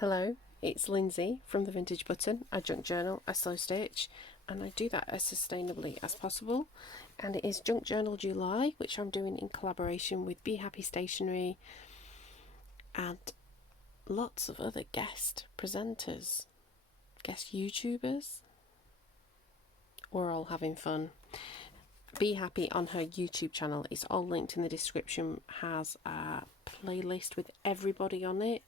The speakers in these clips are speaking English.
Hello, it's Lindsay from the Vintage Button. I junk journal, I slow stitch, and I do that as sustainably as possible. And it is Junk Journal July, which I'm doing in collaboration with Be Happy Stationery and lots of other guest presenters, guest YouTubers. We're all having fun. Be Happy on her YouTube channel, it's all linked in the description, has a playlist with everybody on it.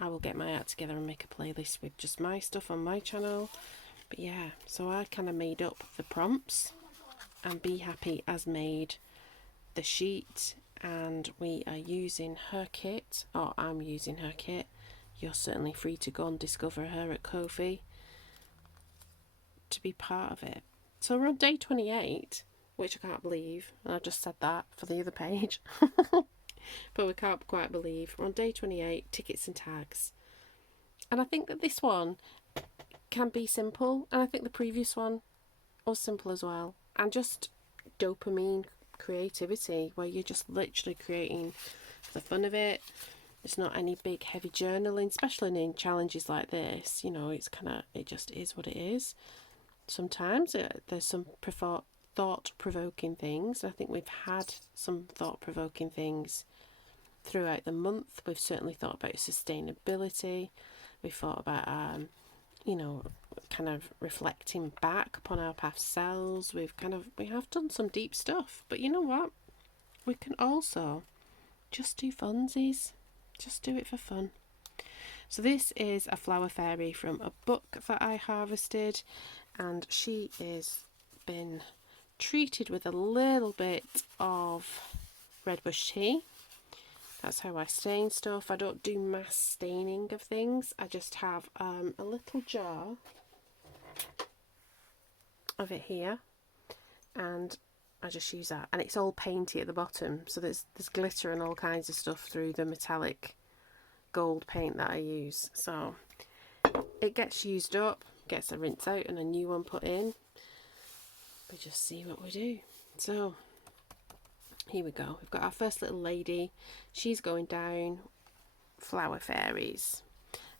I will get my act together and make a playlist with just my stuff on my channel. But yeah, so I kind of made up the prompts and Be Happy has made the sheet, and we are using her kit, or I'm using her kit. You're certainly free to go and discover her at KoFi to be part of it. So we're on day 28, which I can't believe. I just said that for the other page. But we can't quite believe we're on day 28, tickets and tags. And I think that this one can be simple, and I think the previous one was simple as well. And just dopamine creativity, where you're just literally creating for the fun of it. It's not any big heavy journaling, especially in challenges like this. You know, it's kind of, it just is what it is. Sometimes there's some thought-provoking things. I think we've had some thought-provoking things throughout the month. We've certainly thought about sustainability. We've thought about, you know, kind of reflecting back upon our past selves. We have done some deep stuff. But you know what? We can also just do funsies. Just do it for fun. So this is a flower fairy from a book that I harvested, and she is been treated with a little bit of red bush tea. That's how I stain stuff. I don't do mass staining of things. I just have a little jar of it here, and I just use that. And it's all painty at the bottom, so there's glitter and all kinds of stuff through the metallic gold paint that I use. So it gets used up, gets a rinse out and a new one put in. We just see what we do. So here we go. We've got our first little lady. She's going down flower fairies.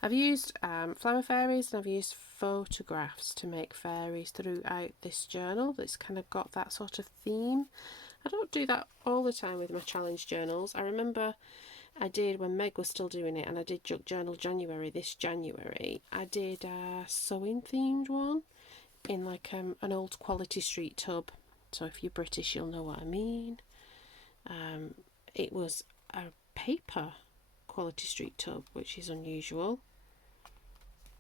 I've used flower fairies, and I've used photographs to make fairies throughout this journal. That's kind of got that sort of theme. I don't do that all the time with my challenge journals. I remember I did when Meg was still doing it, and I did Junk Journal January this January. I did a sewing themed one in like an old Quality Street tub. So if you're British, you'll know what I mean. It was a paper Quality Street tub, which is unusual.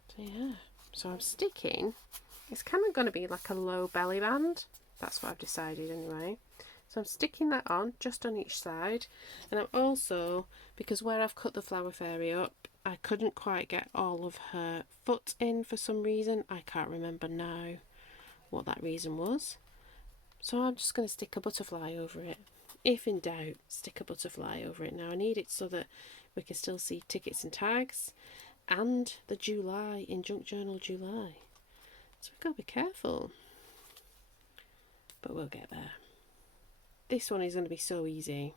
So yeah, so I'm sticking, it's kind of going to be like a low belly band. That's what I've decided anyway. So I'm sticking that on just on each side, and I'm also, because where I've cut the flower fairy up, I couldn't quite get all of her foot in for some reason. I can't remember now what that reason was. So I'm just going to stick a butterfly over it. If in doubt, stick a butterfly over it. Now I need it so that we can still see tickets and tags and the July in Junk Journal July. So we've got to be careful. But we'll get there. This one is going to be so easy.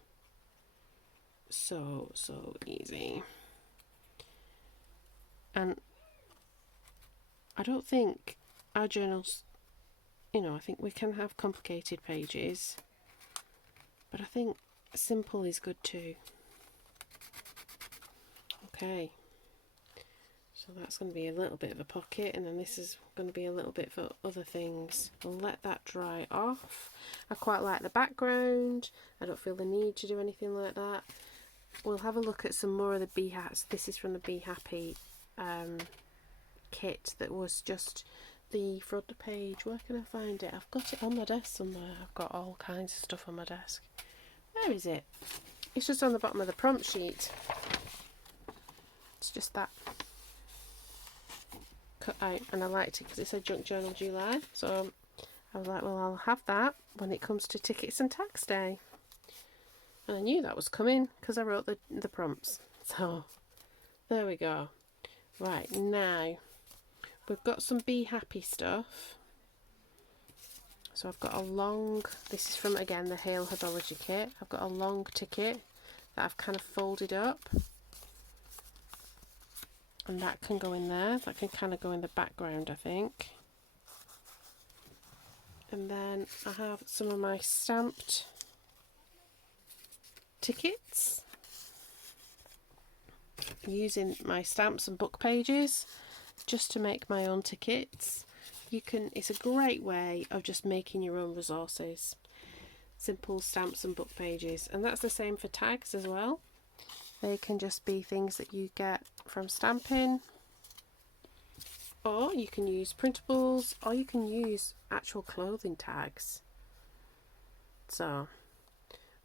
So easy. And I don't think our journals, you know, I think we can have complicated pages, but I think simple is good too. Okay, so that's going to be a little bit of a pocket, and then this is going to be a little bit for other things. We'll let that dry off. I quite like the background. I don't feel the need to do anything like that. We'll have a look at some more of the Be Happy. This is from the Be Happy kit that was just the front page. Where can I find it? I've got it on my desk somewhere. I've got all kinds of stuff on my desk. Where is it? It's just on the bottom of the prompt sheet. It's just that cut out, and I liked it because it said Junk Journal July. So I was like, well, I'll have that when it comes to tickets and tax day. And I knew that was coming because I wrote the prompts. So there we go. Right, now we've got some Be Happy stuff. So I've got a long, this is from, again, the Herbology kit. I've got a long ticket that I've kind of folded up. And that can go in there. That can kind of go in the background, I think. And then I have some of my stamped tickets, using my stamps and book pages just to make my own tickets. It's a great way of just making your own resources. Simple stamps and book pages. And that's the same for tags as well. They can just be things that you get from stamping, or you can use printables, or you can use actual clothing tags. So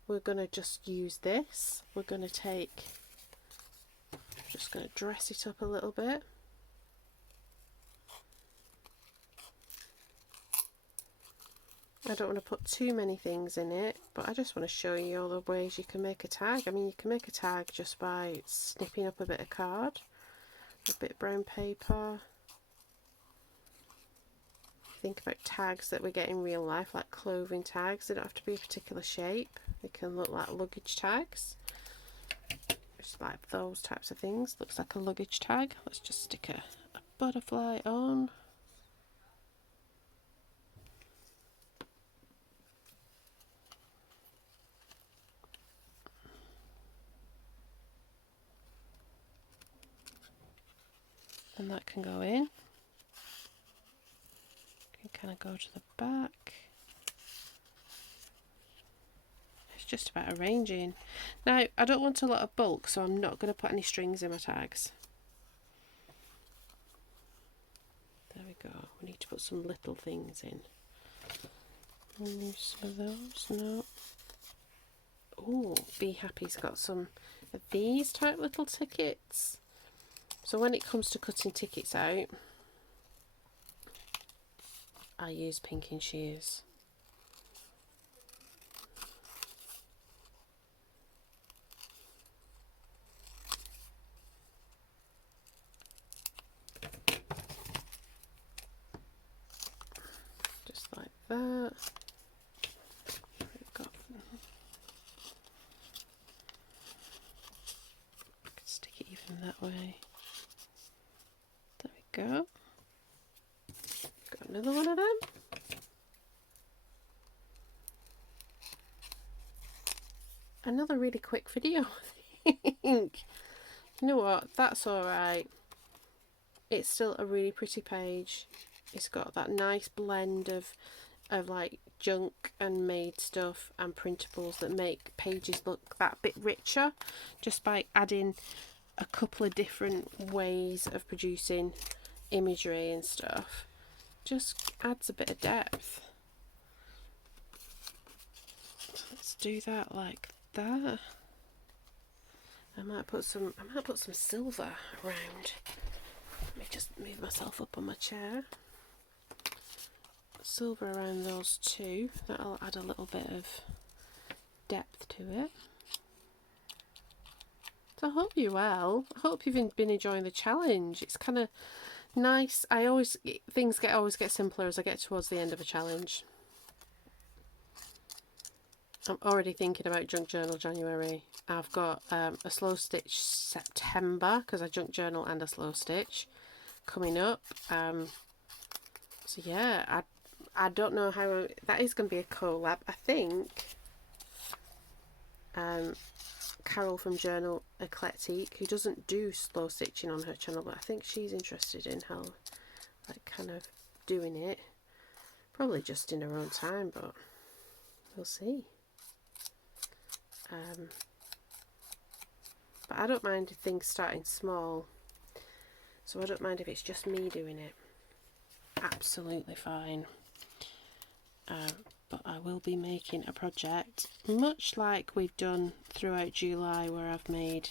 we're going to just use this. We're going to just going to dress it up a little bit. I don't want to put too many things in it, but I just want to show you all the ways you can make a tag. I mean, you can make a tag just by snipping up a bit of card, a bit of brown paper. Think about tags that we get in real life, like clothing tags. They don't have to be a particular shape. They can look like luggage tags. Just like those types of things. Looks like a luggage tag. Let's just stick a butterfly on. And that can go in. Can kind of go to the back. It's just about arranging. Now, I don't want a lot of bulk, so I'm not going to put any strings in my tags. There we go. We need to put some little things in. Use some of those. No. Oh, Be Happy's got some of these type little tickets. So when it comes to cutting tickets out, I use pinking shears. Just like that. We've got, I can stick it even that way. There we go. Got another one of them. Another really quick video, I think. You know what? That's alright. It's still a really pretty page. It's got that nice blend of like junk and made stuff and printables that make pages look that bit richer, just by adding a couple of different ways of producing imagery and stuff. Just adds a bit of depth. Let's do that like that. I might put some silver around. Let me just move myself up on my chair. Silver around those two. That'll add a little bit of depth to it. So I hope you're well. I hope you've been enjoying the challenge. It's kind of nice. Things always get simpler as I get towards the end of a challenge. I'm already thinking about junk journal January. I've got a slow stitch September, because I junk journal and a slow stitch coming up. So yeah, I don't know how that is going to be a collab. I think Carol from Journal Eclectic, who doesn't do slow stitching on her channel, but I think she's interested in how, like, kind of doing it. Probably just in her own time, but we'll see. But I don't mind if things starting small, so I don't mind if it's just me doing it. Absolutely fine. But I will be making a project, much like we've done throughout July, where I've made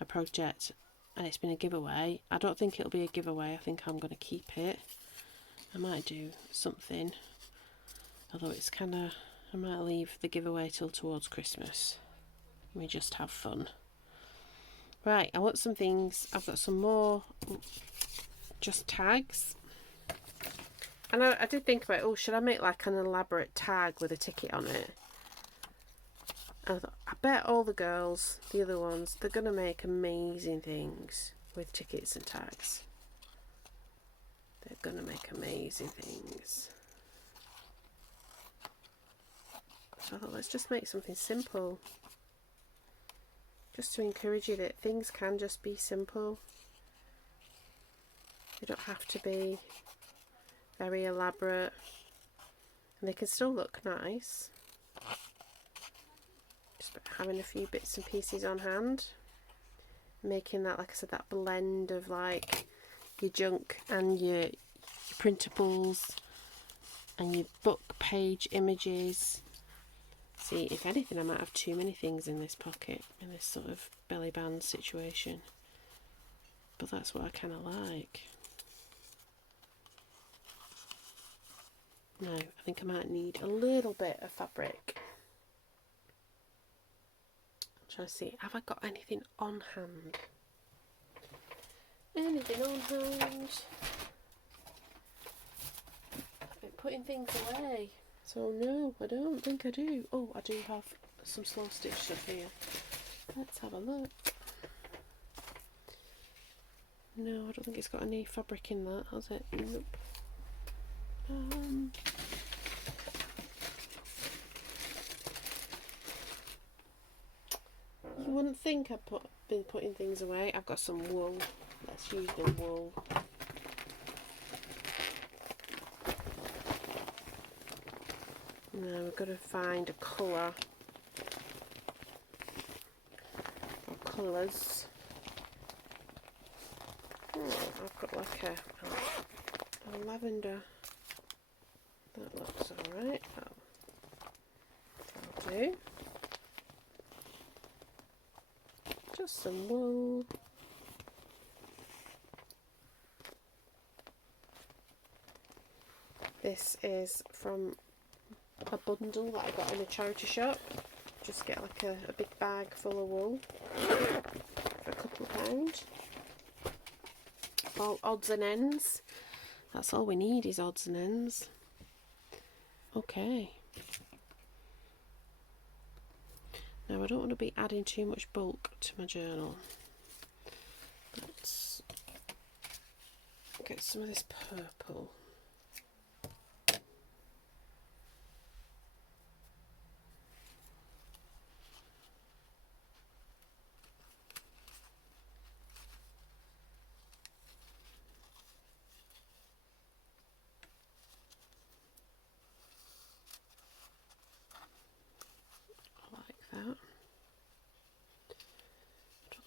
a project and it's been a giveaway. I don't think it'll be a giveaway. I think I'm going to keep it. I might do something, although it's kind of, I might leave the giveaway till towards Christmas. We just have fun. Right, I want some things. I've got some more just tags. And I did think about, oh, should I make like an elaborate tag with a ticket on it? And I thought, I bet all the girls, the other ones, they're going to make amazing things. with tickets and tags. They're gonna make amazing things. So I thought, let's just make something simple, just to encourage you that things can just be simple. They don't have to be very elaborate, and they can still look nice. Just having a few bits and pieces on hand, making that, like I said, that blend of like your junk and your printables and your book page images. See, if anything, I might have too many things in this pocket, in this sort of belly band situation. But that's what I kind of like. Now, I think I might need a little bit of fabric. I'm trying to see, have I got anything on hand? Anything on hand? I've been putting things away. So no, I don't think I do. Oh, I do have some slow stitch stuff here. Let's have a look. No, I don't think it's got any fabric in that, has it? Nope. You wouldn't think I've been putting things away. I've got some wool. Let's use the wool. Now we've got to find a colour or colours. Oh, I've got like a lavender. That looks alright. That'll do. Just some wool. This is from a bundle that I got in a charity shop. Just get like a big bag full of wool for a couple of pounds. All odds and ends. That's all we need is odds and ends. Okay. Now I don't want to be adding too much bulk to my journal. Let's get some of this purple.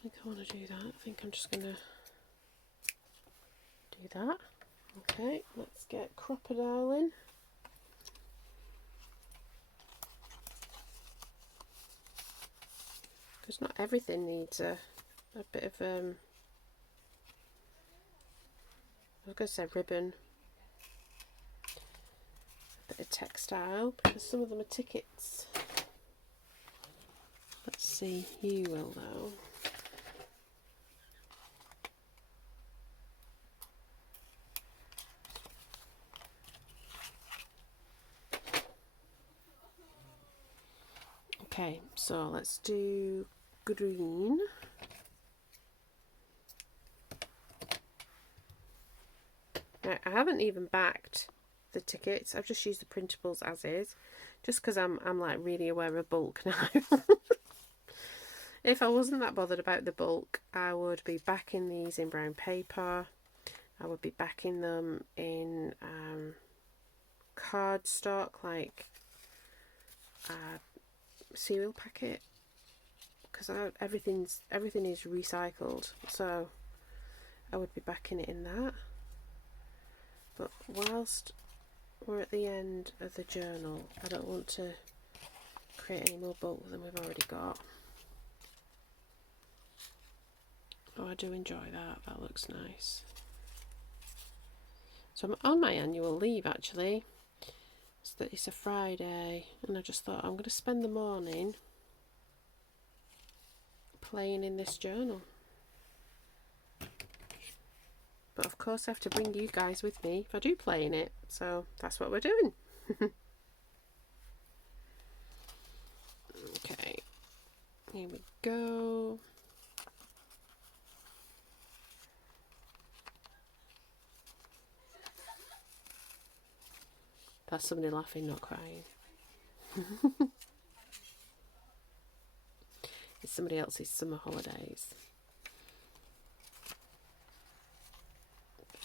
I want to do that. I think I'm just going to do that. Okay, let's get crocodile in. Because not everything needs a bit of I was going to say ribbon, a bit of textile, because some of them are tickets. Let's see, you will though. Okay, so let's do green. Now, I haven't even backed the tickets. I've just used the printables as is, just because I'm like really aware of bulk now. If I wasn't that bothered about the bulk, I would be backing these in brown paper. I would be backing them in cardstock, like cereal packet, because everything is recycled, so I would be backing it in that. But whilst we're at the end of the journal, I don't want to create any more bulk than we've already got. Oh, I do enjoy that. That looks nice. So I'm on my annual leave actually. It's a Friday, and I just thought I'm going to spend the morning playing in this journal. But of course I have to bring you guys with me if I do play in it, so that's what we're doing. Okay, here we go. That's somebody laughing, not crying. It's somebody else's summer holidays.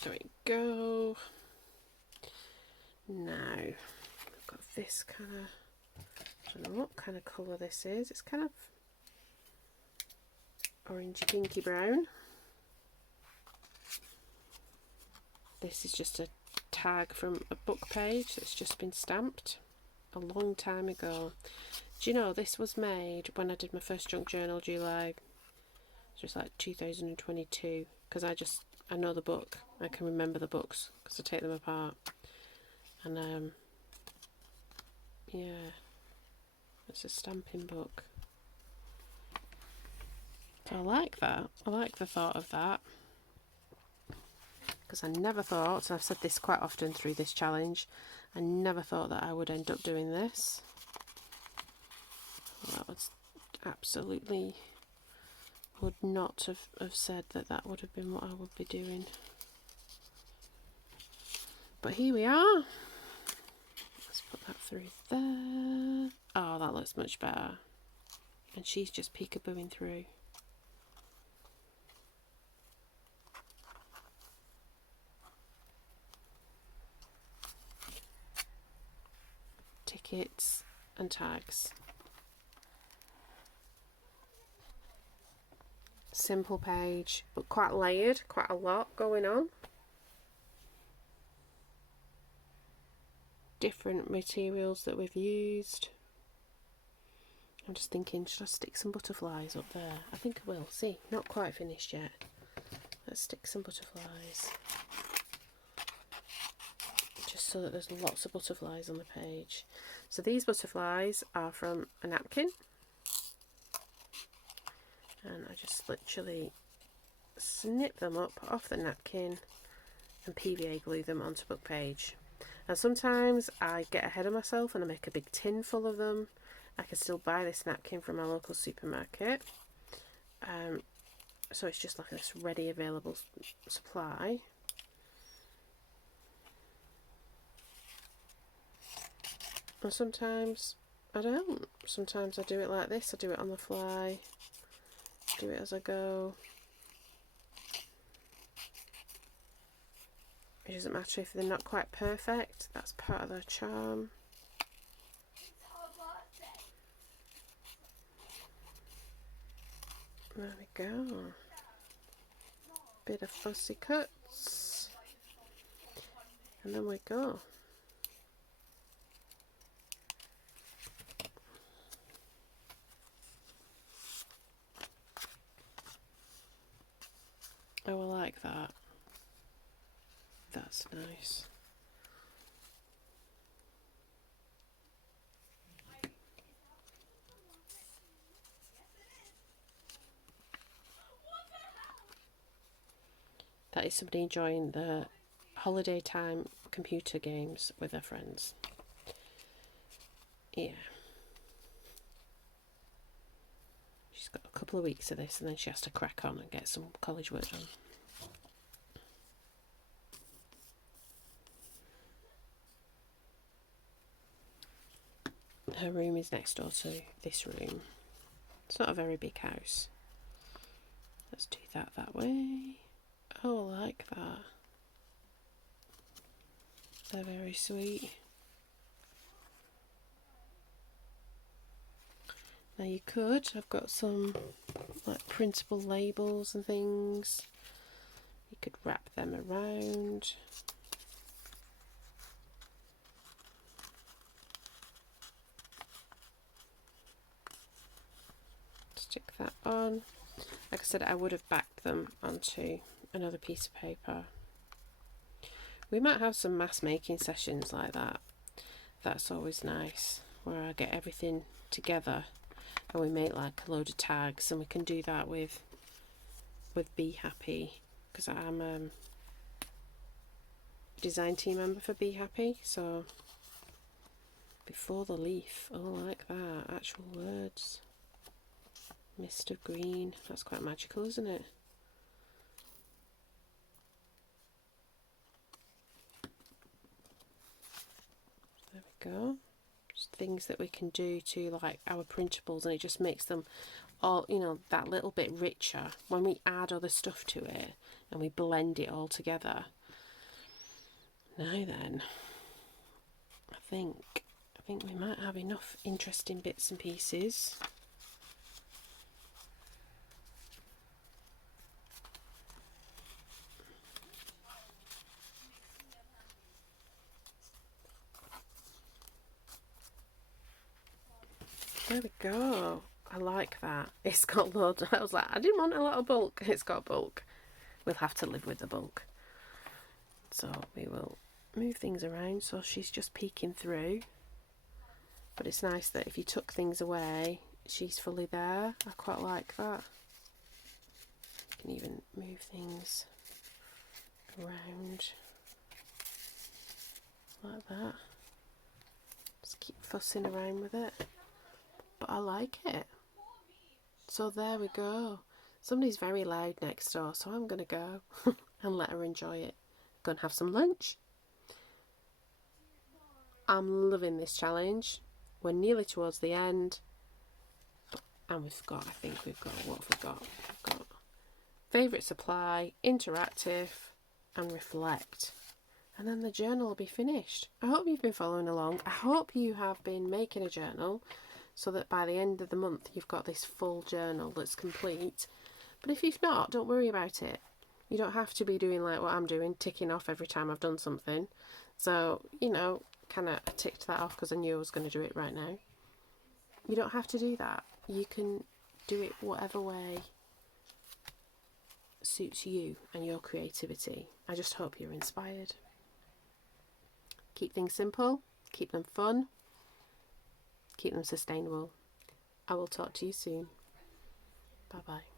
There we go. Now, I've got this kind of, I don't know what kind of colour this is. It's kind of orangey pinky brown. This is just a tag from a book page that's just been stamped a long time ago. Do you know, this was made when I did my first junk journal, July, so it's like 2022, because I know the book, I can remember the books, because I take them apart, and yeah, it's a stamping book. So I like that, I like the thought of that, because I never thought, and I've said this quite often through this challenge, I never thought that I would end up doing this. That was absolutely, would not have said that that would have been what I would be doing. But here we are. Let's put that through there. Oh, that looks much better. And she's just peekabooing through. Tickets and tags. Simple page, but quite layered, quite a lot going on. Different materials that we've used. I'm just thinking, should I stick some butterflies up there? I think I will. See, not quite finished yet. Let's stick some butterflies. Just so that there's lots of butterflies on the page. So these butterflies are from a napkin. And I just literally snip them up off the napkin and PVA glue them onto book page. And sometimes I get ahead of myself and I make a big tin full of them. I can still buy this napkin from my local supermarket. So it's just like this ready available supply. And sometimes I don't. Sometimes I do it like this. I do it on the fly. Do it as I go. It doesn't matter if they're not quite perfect, that's part of their charm. There we go. Bit of fussy cuts. And then we go. Oh, I like that. That's nice. That is somebody enjoying the holiday time computer games with their friends. Yeah. She's got a couple of weeks of this and then she has to crack on and get some college work done. Her room is next door to this room. It's not a very big house. Let's do that way. Oh, I like that. They're very sweet. Now you could, I've got some like printable labels and things. You could wrap them around. Stick that on. Like I said, I would have backed them onto another piece of paper. We might have some mass making sessions like that. That's always nice, where I get everything together and we make like a load of tags, and we can do that with Be Happy, because I'm a design team member for Be Happy. So before the leaf, oh, I like that, actual words. Mist of green, that's quite magical, isn't it? There we go. Just things that we can do to like our printables, and it just makes them all, you know, that little bit richer when we add other stuff to it and we blend it all together. Now then, I think we might have enough interesting bits and pieces. There we go. I like that. It's got loads. I was like, I didn't want a lot of bulk. It's got bulk. We'll have to live with the bulk. So we will move things around so she's just peeking through. But it's nice that if you took things away, she's fully there. I quite like that. You can even move things around like that. Just keep fussing around with it. But I like it. So there we go. Somebody's very loud next door, so I'm going to go and let her enjoy it. Go and have some lunch. I'm loving this challenge. We're nearly towards the end. And we've got, I think we've got, what have we got? We've got favourite supply, interactive, and reflect. And then the journal will be finished. I hope you've been following along. I hope you have been making a journal so that by the end of the month you've got this full journal that's complete. But if you've not, don't worry about it. You don't have to be doing like what I'm doing, ticking off every time I've done something. So, you know, kind of ticked that off because I knew I was going to do it right now. You don't have to do that. You can do it whatever way suits you and your creativity. I just hope you're inspired. Keep things simple, keep them fun, keep them sustainable. I will talk to you soon. Bye bye.